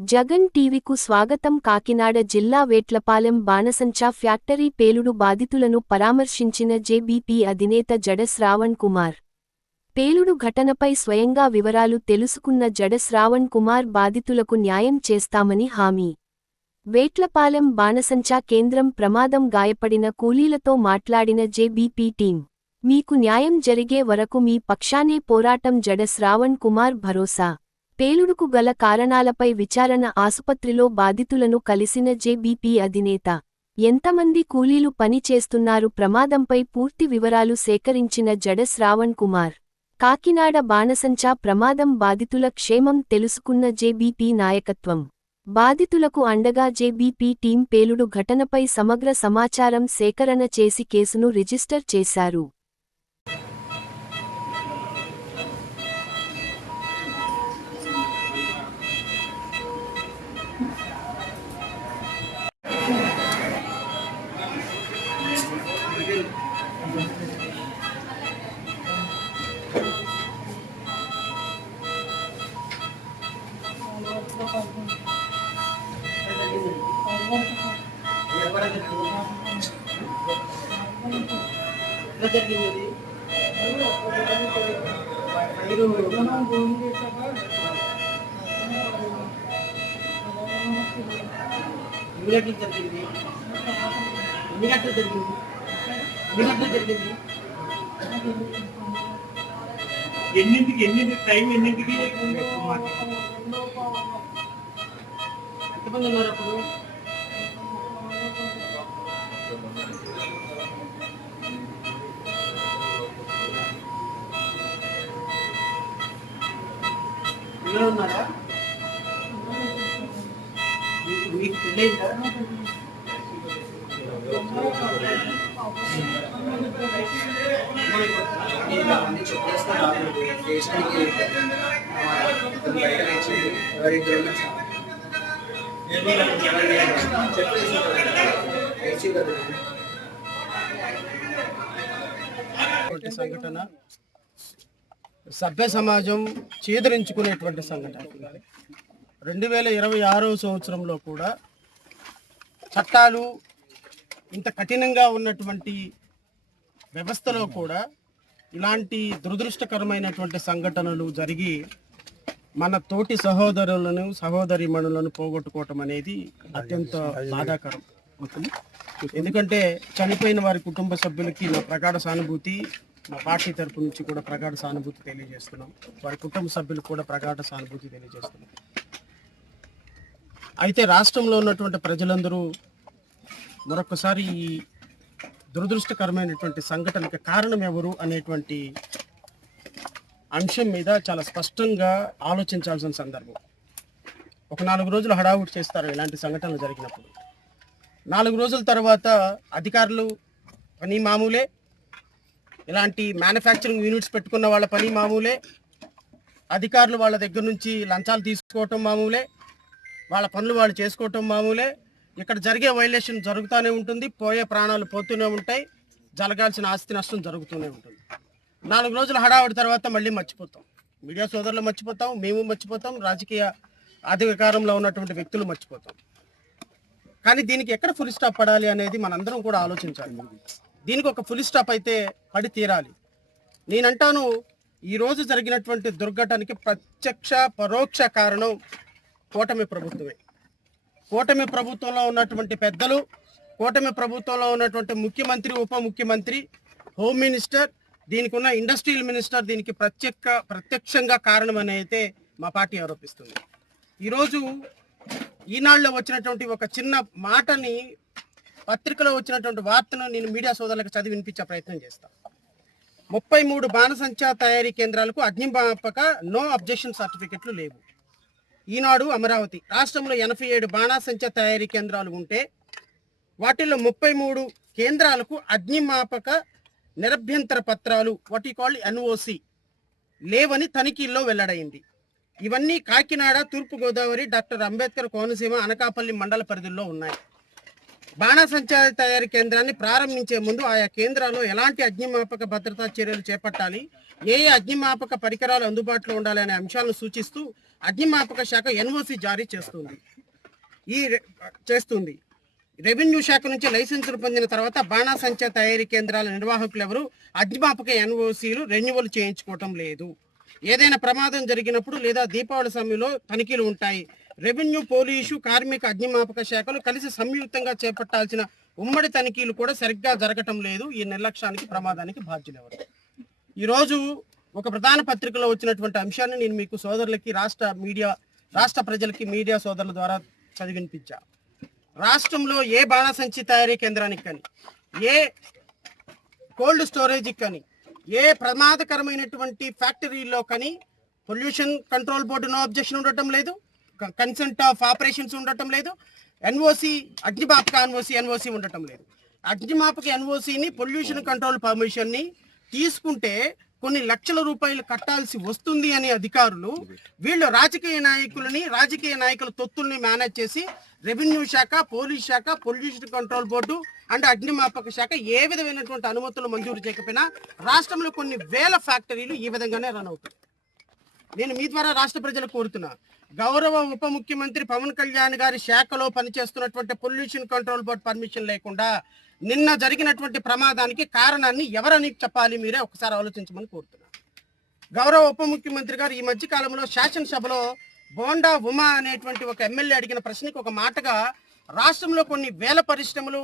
జగన్ టీవీకు స్వాగతం. కాకినాడ జిల్లా వేట్లపాలెం బాణసంచా ఫ్యాక్టరీ పేలుడు బాధితులను పరామర్శించిన జేబీపీ అధినేత జడ శ్రావణ్ కుమార్. పేలుడు ఘటనపై స్వయంగా వివరాలు తెలుసుకున్న జడ శ్రావణ్ కుమార్ బాధితులకు న్యాయం చేస్తామని హామీ. వేట్లపాలెం బాణసంచా కేంద్రం ప్రమాదం గాయపడిన కూలీలతో మాట్లాడిన జేబీపీ టీం. మీకు న్యాయం జరిగే వరకు మీ పక్షానే పోరాటం. జడ శ్రావణ్ కుమార్ భరోసా. పేలుడుకు గల కారణాలపై విచారణ. ఆసుపత్రిలో బాధితులను కలిసిన జేబీపీ అధినేత. ఎంతమంది కూలీలు పని చేస్తున్నారు? ప్రమాదంపై పూర్తి వివరాలు సేకరించిన జడ శ్రావణ్ కుమార్. కాకినాడ బాణసంచా ప్రమాదం బాధితుల క్షేమం తెలుసుకున్న జేబీపీ నాయకత్వం. బాధితులకు అండగా జేబీపీ టీం పేలుడు ఘటనపై సమగ్ర సమాచారం సేకరణ చేసి కేసును రిజిస్టర్ చేశారు. ఎన్నింటికి టైం ఎన్నింటికి ఎంతమంది ఉన్నారు అప్పుడు? పిల్లలు ఉన్నారా? మీకు పెళ్ళైందా? సంఘటన సభ్య సమాజం చేదరించుకునేటువంటి సంఘటన. 2026వ సంవత్సరంలో కూడా చట్టాలు ఇంత కఠినంగా ఉన్నటువంటి వ్యవస్థలో కూడా ఇలాంటి దురదృష్టకరమైనటువంటి సంఘటనలు జరిగి మన తోటి సహోదరులను సహోదరీమణులను పోగొట్టుకోవటం అనేది అత్యంత బాధాకరం. ఎందుకంటే చనిపోయిన వారి కుటుంబ సభ్యులకి నా ప్రగాఢ సానుభూతి, మా పార్టీ తరపు నుంచి కూడా ప్రగాఢ సానుభూతి తెలియజేస్తున్నాం. వారి కుటుంబ సభ్యులకు కూడా ప్రగాఢ సానుభూతి తెలియజేస్తున్నాం. అయితే రాష్ట్రంలో ఉన్నటువంటి ప్రజలందరూ మరొకసారి ఈ దురదృష్టకరమైనటువంటి సంఘటనకి కారణం ఎవరు అనేటువంటి అంశం మీద చాలా స్పష్టంగా ఆలోచించాల్సిన సందర్భం. ఒక 4 రోజులు హడావుడి చేస్తారు ఇలాంటి సంఘటనలు జరిగినప్పుడు. 4 రోజుల తర్వాత అధికారులు పని మామూలే, ఇలాంటి మ్యానుఫ్యాక్చరింగ్ యూనిట్స్ పెట్టుకున్న వాళ్ళ పని మామూలే, అధికారులు వాళ్ళ దగ్గర నుంచి లంచాలు తీసుకోవటం మామూలే, వాళ్ళ పనులు వాళ్ళు చేసుకోవటం మామూలే. ఇక్కడ జరిగే వైలేషన్ జరుగుతూనే ఉంటుంది, పోయే ప్రాణాలు పోతూనే ఉంటాయి, జరగాల్సిన ఆస్తి నష్టం జరుగుతూనే ఉంటుంది. 4 రోజుల హడావుడి తర్వాత మళ్ళీ మర్చిపోతాం. మీడియా సోదరులు మర్చిపోతాం, మేము మర్చిపోతాం, రాజకీయ అధికారంలో ఉన్నటువంటి వ్యక్తులు మర్చిపోతాం. కానీ దీనికి ఎక్కడ ఫుల్ స్టాప్ పడాలి అనేది మనందరం కూడా ఆలోచించాలి. దీనికి ఒక ఫుల్ స్టాప్ అయితే పడి తీరాలి. నేనంటాను, ఈరోజు జరిగినటువంటి దుర్ఘటనకి ప్రత్యక్ష పరోక్ష కారణం కూటమి ప్రభుత్వమే. కూటమి ప్రభుత్వంలో ఉన్నటువంటి పెద్దలు, కూటమి ప్రభుత్వంలో ఉన్నటువంటి ముఖ్యమంత్రి, ఉప ముఖ్యమంత్రి, హోమ్ మినిస్టర్, దీనికి ఉన్న ఇండస్ట్రియల్ మినిస్టర్ దీనికి ప్రత్యక్షంగా కారణం అని అయితే మా పార్టీ ఆరోపిస్తుంది. ఈరోజు ఈనాడులో వచ్చినటువంటి ఒక చిన్న మాటని, పత్రికలో వచ్చినటువంటి వార్తను నేను మీడియా సోదరులకు చదివి వినిపించే ప్రయత్నం చేస్తాను. 33 బాణసంచా తయారీ కేంద్రాలకు అగ్నిమాపక నో అబ్జెక్షన్ సర్టిఫికెట్లు లేవు. ఈనాడు అమరావతి రాష్ట్రంలో 87 బాణసంచా తయారీ కేంద్రాలు ఉంటే వాటిల్లో 33 కేంద్రాలకు అగ్నిమాపక నిరభ్యంతర పత్రాలు, వాట్ యు కాల్ ఎన్ఓసి, లేవని తనిఖీల్లో వెల్లడైంది. ఇవన్నీ కాకినాడ, తూర్పుగోదావరి, డాక్టర్ అంబేద్కర్ కోనసీమ, అనకాపల్లి మండల పరిధుల్లో ఉన్నాయి. బాణాసంచా తయారీ కేంద్రాన్ని ప్రారంభించే ముందు ఆయా కేంద్రాల్లో ఎలాంటి అగ్నిమాపక భద్రతా చర్యలు చేపట్టాలి, ఏ అగ్నిమాపక పరికరాలు అందుబాటులో ఉండాలి అనే అంశాలను సూచిస్తూ అగ్నిమాపక శాఖ ఎన్ఓసి జారీ చేస్తుంది. రెవెన్యూ శాఖ నుంచి లైసెన్సులు పొందిన తర్వాత బాణాసంచా తయారీ కేంద్రాల నిర్వాహకులు ఎవరు అగ్నిమాపక ఎన్ఓసీలు రెన్యువల్ చేయించుకోవటం లేదు. ఏదైనా ప్రమాదం జరిగినప్పుడు లేదా దీపావళి సమయంలో తనిఖీలు ఉంటాయి. రెవెన్యూ, పోలీసు, కార్మిక, అగ్నిమాపక శాఖలు కలిసి సంయుక్తంగా చేపట్టాల్సిన ఉమ్మడి తనిఖీలు కూడా సరిగ్గా జరగటం లేదు. ఈ నిర్లక్ష్యానికి, ప్రమాదానికి బాధ్యులెవరు? ఈరోజు ఒక ప్రధాన పత్రికలో వచ్చినటువంటి అంశాన్ని నేను మీకు సోదరులకి, రాష్ట్ర ప్రజలకి, మీడియా సోదరుల ద్వారా చదివినిపించా. రాష్ట్రంలో ఏ బాణసంచి తయారీ కేంద్రానికి కానీ, ఏ కోల్డ్ స్టోరేజ్కి కానీ, ఏ ప్రమాదకరమైనటువంటి ఫ్యాక్టరీలో కానీ pollution control board no objection ఉండటం లేదు, కన్సెంట్ ఆఫ్ ఆపరేషన్స్ ఉండటం లేదు, ఎన్ఓసి అగ్నిమాపక ఎన్ఓసి ఉండటం లేదు. అగ్నిమాపక ఎన్ఓసిని, పొల్యూషన్ కంట్రోల్ పర్మిషన్ని తీసుకుంటే కొన్ని లక్షల రూపాయలు కట్టాల్సి వస్తుంది అని అధికారులు వీళ్ళు రాజకీయ నాయకుల తొత్తుల్ని మేనేజ్ చేసి రెవెన్యూ శాఖ, పోలీస్ శాఖ, పొల్యూషన్ కంట్రోల్ బోర్డు అండ్ అగ్నిమాపక శాఖ ఏ విధమైనటువంటి అనుమతులు మంజూరు చేయకపోయినా రాష్ట్రంలో కొన్ని వేల ఫ్యాక్టరీలు ఈ విధంగానే రన్ అవుతాయి. నేను మీ ద్వారా రాష్ట్ర ప్రజలకు కోరుతున్నా, గౌరవ ఉప ముఖ్యమంత్రి పవన్ కళ్యాణ్ గారి శాఖలో పనిచేస్తున్నటువంటి పొల్యూషన్ కంట్రోల్ బోర్డు పర్మిషన్ లేకుండా నిన్న జరిగినటువంటి ప్రమాదానికి కారణాన్ని ఎవరని చెప్పాలి, మీరే ఒకసారి ఆలోచించమని కోరుతున్నా. గౌరవ ఉప ముఖ్యమంత్రి గారు ఈ మధ్య కాలంలో శాసనసభలో బోండా ఉమా అనేటువంటి ఒక ఎమ్మెల్యే అడిగిన ప్రశ్నకి ఒక మాటగా రాష్ట్రంలో కొన్ని వేల పరిశ్రమలు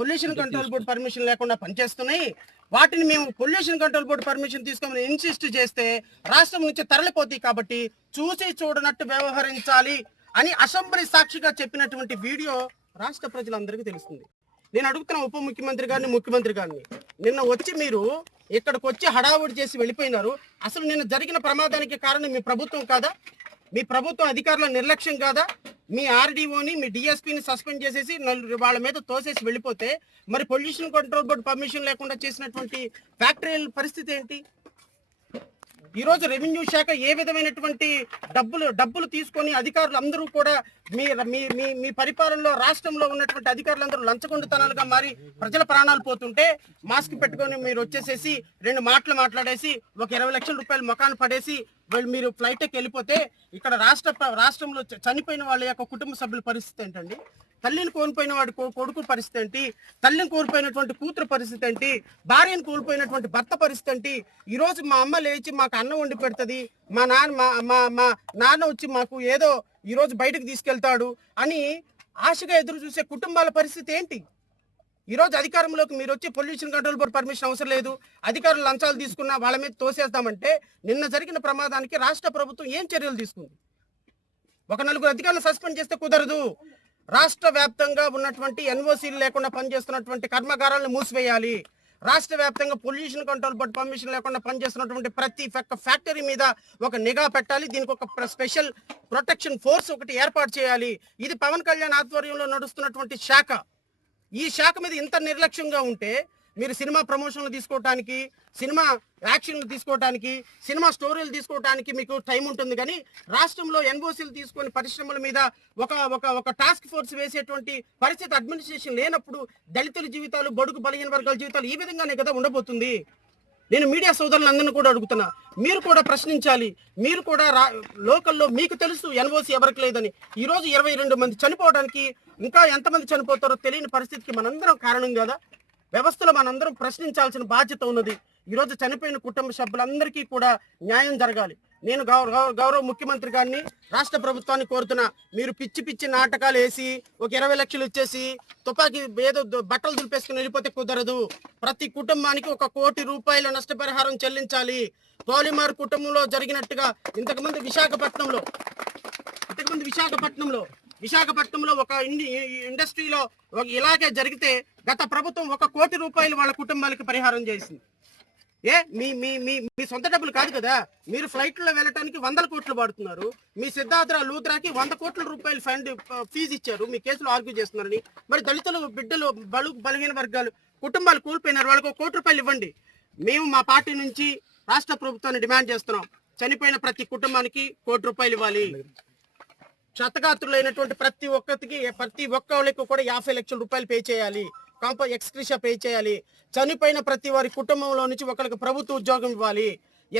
పొల్యూషన్ కంట్రోల్ బోర్డు పర్మిషన్ లేకుండా పనిచేస్తున్నాయి, వాటిని మేము పొల్యూషన్ కంట్రోల్ బోర్డు పర్మిషన్ తీసుకోమని ఇన్సిస్ట్ చేస్తే రాష్ట్రం నుంచి తరలిపోతాయి, కాబట్టి చూసి చూడనట్టు వ్యవహరించాలి అని అసెంబ్లీ సాక్షిగా చెప్పినటువంటి వీడియో రాష్ట్ర ప్రజలందరికీ తెలుస్తుంది. నేను అడుగుతున్న ఉప ముఖ్యమంత్రి గారిని, ముఖ్యమంత్రి గారిని, నిన్న వచ్చి మీరు ఇక్కడికి వచ్చి హడావుడి చేసి వెళ్ళిపోయినారు. అసలు నిన్న జరిగిన ప్రమాదానికి కారణం మీ ప్రభుత్వం కాదా? మీ ప్రభుత్వం అధికారుల నిర్లక్ష్యం కాదా? మీ ఆర్డీఓని, మీ డిఎస్పీని సస్పెండ్ చేసేసి వాళ్ళ మీద తోసేసి వెళ్ళిపోతే మరి పొల్యూషన్ కంట్రోల్ బోర్డు పర్మిషన్ లేకుండా చేసినటువంటి ఫ్యాక్టరీల పరిస్థితి ఏంటి? ఈరోజు రెవెన్యూ శాఖ ఏ విధమైనటువంటి డబ్బులు తీసుకొని అధికారులు అందరూ కూడా మీ పరిపాలనలో రాష్ట్రంలో ఉన్నటువంటి అధికారులందరూ లంచగొండితనాలుగా మారి ప్రజల ప్రాణాలు పోతుంటే మాస్క్ పెట్టుకొని మీరు వచ్చేసేసి 2 మాటలు మాట్లాడేసి ఒక 20 లక్షల రూపాయలు మొఖాన్ని పడేసి మీరు ఫ్లైట్కి వెళ్ళిపోతే ఇక్కడ రాష్ట్రంలో చనిపోయిన వాళ్ళ యొక్క కుటుంబ సభ్యుల పరిస్థితి ఏంటండి? తల్లిని కోల్పోయిన వాడి కొడుకు పరిస్థితి ఏంటి? తల్లిని కోల్పోయినటువంటి కూతురు పరిస్థితి ఏంటి? భార్యను కోల్పోయినటువంటి భర్త పరిస్థితి ఏంటి? ఈరోజు మా అమ్మ లేచి మాకు అన్నం వండి పెడుతుంది, మా నాన్న వచ్చి మాకు ఏదో ఈరోజు బయటకు తీసుకెళ్తాడు అని ఆశగా ఎదురు చూసే కుటుంబాల పరిస్థితి ఏంటి? ఈరోజు అధికారంలోకి మీరు వచ్చి పొల్యూషన్ కంట్రోల్ బోర్డు పర్మిషన్ అవసరం లేదు, అధికారులు లంచాలు తీసుకున్నా వాళ్ళ మీద తోసేస్తామంటే నిన్న జరిగిన ప్రమాదానికి రాష్ట్ర ప్రభుత్వం ఏం చర్యలు తీసుకుంది? ఒక 4 అధికారులు సస్పెండ్ చేస్తే కుదరదు. రాష్ట్ర వ్యాప్తంగా ఉన్నటువంటి ఎన్ఓసీలు లేకుండా పనిచేస్తున్నటువంటి కర్మాగారాలను మూసివేయాలి. రాష్ట్ర వ్యాప్తంగా పొల్యూషన్ కంట్రోల్ బోర్డు పర్మిషన్ లేకుండా పనిచేస్తున్నటువంటి ప్రతి ఫ్యాక్టరీ మీద ఒక నిఘా పెట్టాలి. దీనికి ఒక స్పెషల్ ప్రొటెక్షన్ ఫోర్స్ ఒకటి ఏర్పాటు చేయాలి. ఇది పవన్ కళ్యాణ్ ఆధ్వర్యంలో నడుస్తున్నటువంటి శాఖ. ఈ శాఖ మీద ఇంత నిర్లక్ష్యంగా ఉంటే మీరు సినిమా ప్రమోషన్లు తీసుకోవడానికి, సినిమా యాక్షన్లు తీసుకోవడానికి, సినిమా స్టోరీలు తీసుకోవడానికి మీకు టైం ఉంటుంది, కానీ రాష్ట్రంలో ఎన్ఓసీలు తీసుకొని పరిశ్రమల మీద ఒక టాస్క్ ఫోర్స్ వేసేటువంటి పరిస్థితి అడ్మినిస్ట్రేషన్ లేనప్పుడు దళితుల జీవితాలు, బడుగు బలహీన వర్గాల జీవితాలు ఈ విధంగానే కదా ఉండబోతుంది. నేను మీడియా సోదరులందరినీ కూడా అడుగుతున్నా, మీరు కూడా ప్రశ్నించాలి. మీరు కూడా లోకల్లో మీకు తెలుసు ఎన్ఓసీ ఎవరికి లేదని. ఈరోజు 22 మంది చనిపోవడానికి, ఇంకా ఎంతమంది చనిపోతారో తెలియని పరిస్థితికి మనందరం కారణం కదా. వ్యవస్థలో మనందరం ప్రశ్నించాల్సిన బాధ్యత ఉన్నది. ఈరోజు చనిపోయిన కుటుంబ సభ్యులందరికీ కూడా న్యాయం జరగాలి. నేను గౌరవ ముఖ్యమంత్రి గారిని, రాష్ట్ర ప్రభుత్వాన్ని కోరుతున్నా, మీరు పిచ్చి నాటకాలు వేసి ఒక 20 లక్షలు ఇచ్చేసి తుపాకీ ఏదో బట్టలు దులిపేసుకుని వెళ్ళిపోతే కుదరదు. ప్రతి కుటుంబానికి 1 కోటి రూపాయల నష్టపరిహారం చెల్లించాలి. పాలిమార్ కుటుంబంలో జరిగినట్టుగా ఇంతకుముందు విశాఖపట్నంలో ఒక ఇండస్ట్రీలో ఇలాగే జరిగితే గత ప్రభుత్వం 1 కోటి రూపాయలు వాళ్ళ కుటుంబాలకు పరిహారం చేసింది. మీ సొంత డబ్బులు కాదు కదా. మీరు ఫ్లైట్లో వెళ్ళటానికి 100 కోట్లు వాడుతున్నారు. మీ సిద్ధార్థ లూత్రాకి 100 కోట్ల రూపాయలు ఫీజు ఇచ్చారు, మీ కేసులో ఆర్గ్యూ చేస్తున్నారని. మరి దళితులు, బిడ్డలు, బలహీన వర్గాలు కుటుంబాలు కోల్పోయినారు, వాళ్ళకి 1 కోటి రూపాయలు ఇవ్వండి. మేము మా పార్టీ నుంచి రాష్ట్ర ప్రభుత్వాన్ని డిమాండ్ చేస్తున్నాం, చనిపోయిన ప్రతి కుటుంబానికి 1 కోటి రూపాయలు ఇవ్వాలి. క్షతగాత్రులైనటువంటి ప్రతి ఒక్కరికి కూడా 50 లక్షల రూపాయలు పే చేయాలి, ఎక్స్గ్రేషియా పే చేయాలి. చనిపోయిన ప్రతి వారి కుటుంబంలో నుంచి ఒకరికి ప్రభుత్వ ఉద్యోగం ఇవ్వాలి.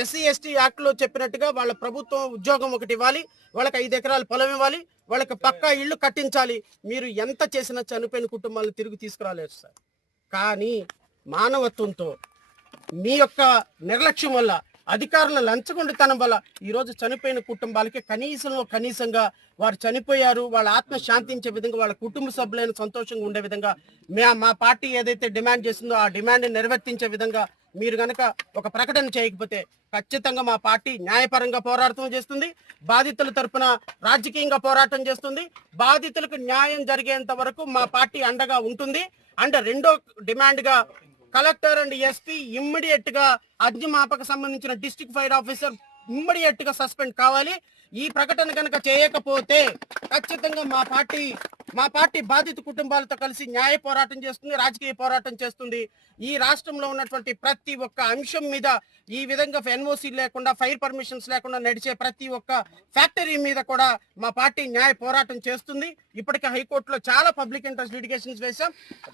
ఎస్సీ ఎస్టీ యాక్ట్ లో చెప్పినట్టుగా వాళ్ళ ప్రభుత్వం ఉద్యోగం ఒకటి ఇవ్వాలి, వాళ్ళకి 5 ఎకరాల పొలం ఇవ్వాలి, వాళ్ళకి పక్కా ఇళ్ళు కట్టించాలి. మీరు ఎంత చేసినా చనిపోయిన కుటుంబాలను తిరిగి తీసుకురాలేరు సార్. కానీ మానవత్వంతో మీ యొక్క నిర్లక్ష్యం వల్ల, అధికారుల లంచగొండితనం వల్ల ఈరోజు చనిపోయిన కుటుంబాలకి కనీసంగా వారు చనిపోయారు, వాళ్ళ ఆత్మ శాంతించే విధంగా, వాళ్ళ కుటుంబ సభ్యులైన సంతోషంగా ఉండే విధంగా మా పార్టీ ఏదైతే డిమాండ్ చేస్తుందో ఆ డిమాండ్ని నిర్వర్తించే విధంగా మీరు గనక ఒక ప్రకటన చేయకపోతే ఖచ్చితంగా మా పార్టీ న్యాయపరంగా పోరాటం చేస్తుంది, బాధితుల తరపున రాజకీయంగా పోరాటం చేస్తుంది. బాధితులకు న్యాయం జరిగేంత వరకు మా పార్టీ అండగా ఉంటుంది. అండ్ రెండో డిమాండ్గా కలెక్టర్ అండ్ ఎస్పీ ఇమ్మీడియట్ గా అగ్నిమాపక సంబంధించిన డిస్ట్రిక్ట్ ఫైర్ ఆఫీసర్ ఇమ్మీడియట్ గా సస్పెండ్ కావాలి. ఈ ప్రకటన కనుక చేయకపోతే ఖచ్చితంగా మా పార్టీ బాధిత కుటుంబాలతో కలిసి న్యాయ పోరాటం చేస్తుంది, రాజకీయ పోరాటం చేస్తుంది. ఈ రాష్ట్రంలో ఉన్నటువంటి ప్రతి ఒక్క అంశం మీద ఈ విధంగా ఎన్ఓసి లేకుండా, ఫైర్ పర్మిషన్స్ లేకుండా నడిచే ప్రతి ఒక్క ఫ్యాక్టరీ మీద కూడా మా పార్టీ న్యాయ పోరాటం చేస్తుంది. ఇప్పటికే హైకోర్టులో చాలా పబ్లిక్ ఇంట్రెస్ట్ లిటిగేషన్స్ వేశాం.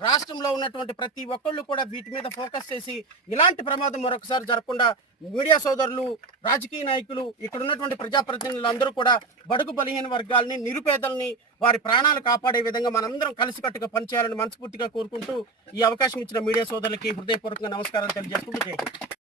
రాష్ట్రంలో ఉన్నటువంటి ప్రతి ఒక్కళ్ళు కూడా వీటి మీద ఫోకస్ చేసి ఇలాంటి ప్రమాదం మరొకసారి జరగకుండా మీడియా సోదరులు, రాజకీయ నాయకులు, ఇక్కడ ఉన్నటువంటి ప్రజాప్రతినిధులు అందరూ కూడా బడుగు బలహీన వర్గాలని, నిరుపేదల్ని, వారి ప్రాణాలు కాపాడే విధంగా మనందరం కలిసికట్టుగా పనిచేయాలని మనస్ఫూర్తిగా కోరుకుంటూ ఈ అవకాశం ఇచ్చిన మీడియా సోదరులకి హృదయపూర్వకంగా నమస్కారాలు తెలియజేసుకుంటూ జై హింద్.